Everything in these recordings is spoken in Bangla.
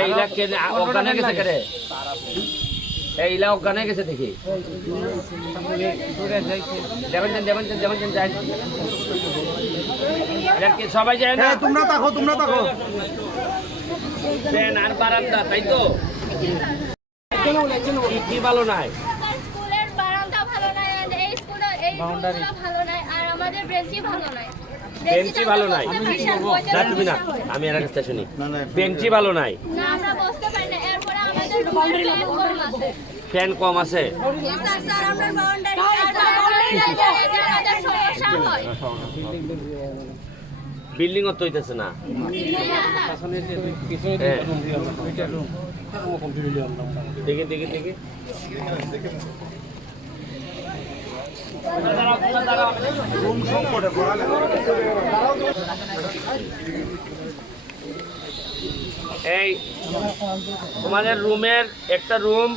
এইলা কে অজ্ঞানে গেছে কে রে? এইলা অজ্ঞানে গেছে দেখি। দেবেন যাই। এটা কি সবাই যায় না? তোমরা তাকো। ফ্যান আর বারান্দা, তাই তো? কি ভালো নাই? স্কুলের বারান্দা ভালো নাই, এই স্কুলের এই রুমগুলো ভালো নাই, আর আমাদের বেঞ্চি ভালো নাই। বেঞ্চি ভালো নাই? না তুমি না, আমি এর কাছে শুনি। বেঞ্চি ভালো নাই? না, আমরা বসতে পারি না। এরপরে আমাদের রুমের ফ্যান ফ্যান কম আছে। কম আছে? স্যার আমরা বাউন্ডারি আমাদের সমস্যা হয়। বিল্ডিং ও তৈতেছে না। দেখি এই তোমাদের রুমের একটা রুম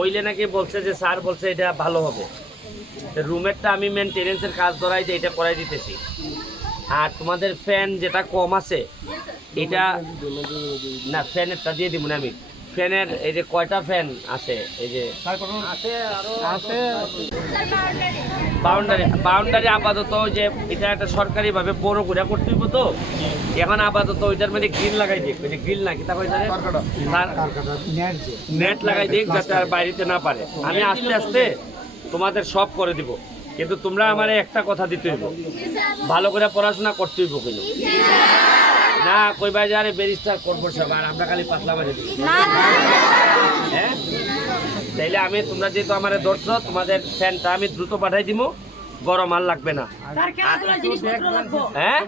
ওইলে নাকি বলছে যে স্যার বলছে এটা ভালো হবে। রুমেরটা আমি মেনটেনেন্সের কাজ ধরাই যে এটা করাই দিতেছি। আর তোমাদের ফ্যান যেটা কম আছে এটা না, ফ্যানেরটা দিয়ে দিব না আমি। ফ্যানের এই যে কয়টা ফ্যান আছে, এই যে বাউন্ডারি আপাতত যে এটা একটা সরকারি ভাবে বড় করে করতে হইব, তো এখন আপাতত ওইটার মধ্যে গ্রিল লাগাই দিক, ওই যে গ্রিল না কিতা কই জানেন, নেট লাগাই দিক যাতে আর বাইরেতে না পারে। আমি আস্তে আস্তে তোমাদের সব করে দিব, কিন্তু তোমরা আমারে একটা কথা দিতে হইব, ভালো করে পড়াশোনা করতে হইব। কিন্তু না কইবা যে আরে ব্যারিস্টার করবো সব, আর আমরা খালি পাতলা বাজে দিব। হ্যাঁ, তাইলে আমি তোমরা যেহেতু আমার ধরছো, তোমাদের ফ্যানটা আমি দ্রুত পাঠাই দিব, গরম আর লাগবে না। হ্যাঁ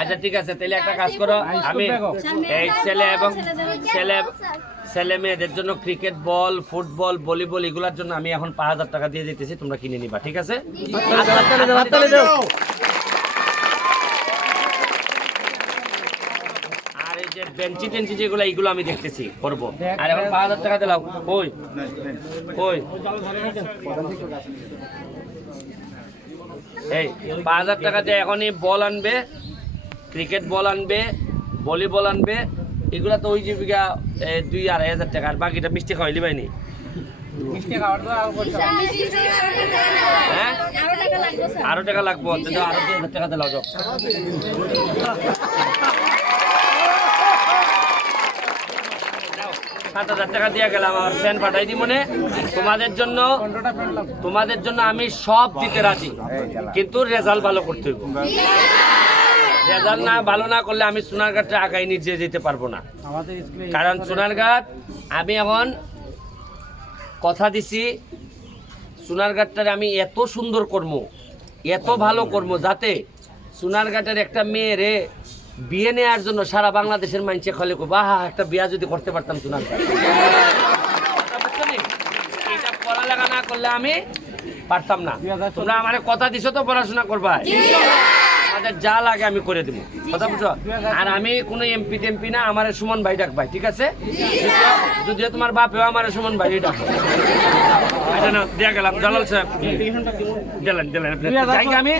আচ্ছা ঠিক আছে, তাহলে একটা কাজ করো, আমি এই ছেলে এবং ছেলে মেয়েদের জন্য ক্রিকেট বল, ফুটবল, ভলিবল এগুলোর জন্য আমি এখন 5,000 টাকা দিয়ে দিতেছি, তোমরা কিনে নিবা, ঠিক আছে? আর এই যে বেঞ্চি টেঞ্চি যেগুলো, এইগুলো আমি দেখতেছি করবো। আর এখন 5,000 টাকা দিলাম। ওই এই 5,000 টাকা দিয়ে এখনই বল আনবে, ক্রিকেট বল আনবে, ভলিবল আনবে, এগুলা তো ওই জীবিকা 2,000-2,500 টাকা। আর বাকিটা মিষ্টি খাওয়াইলি পাইনি? হ্যাঁ আরো টাকা লাগবো, আরো 2,000 টাকা দিলাম। 7,000 টাকা দিয়ে গেলাম, আমার ফ্যান পাঠাই দি মনে। তোমাদের জন্য আমি সব দিতে রাজি, কিন্তু রেজাল্ট ভালো করতে হইব। রেজাল্ট না ভালো না করলে আমি সোনারঘাটে আগাই নিয়ে যেতে পারবো না। কারণ সোনারঘাট আমি এখন কথা দিছি, সোনারঘাটটারে আমি এত সুন্দর করবো, এত ভালো করবো, যাতে সোনারঘাটের একটা মেয়েরে বিয়ে নেওয়ার জন্য সারা বাংলাদেশের মানুষে খালি বাহ, একটা বিয়া যদি করতে পারতাম সোনারঘাট। এটা পড়ালেখা না করলে আমি পারতাম না। তোমরা আমার কথা দিছো তো পড়াশোনা করবা, আমাদের যা লাগে আমি করে দেবো, কথা বুঝছো? আর আমি কোনো এমপি টেমপি না, আমার সুমন ভাই ডাক ভাই, ঠিক আছে? যদিও তোমার বাপেও আমার সুমন ভাই ডাক। আচ্ছা না, দিয়া গেলাম জালাল সাহেব, দিলেন আমি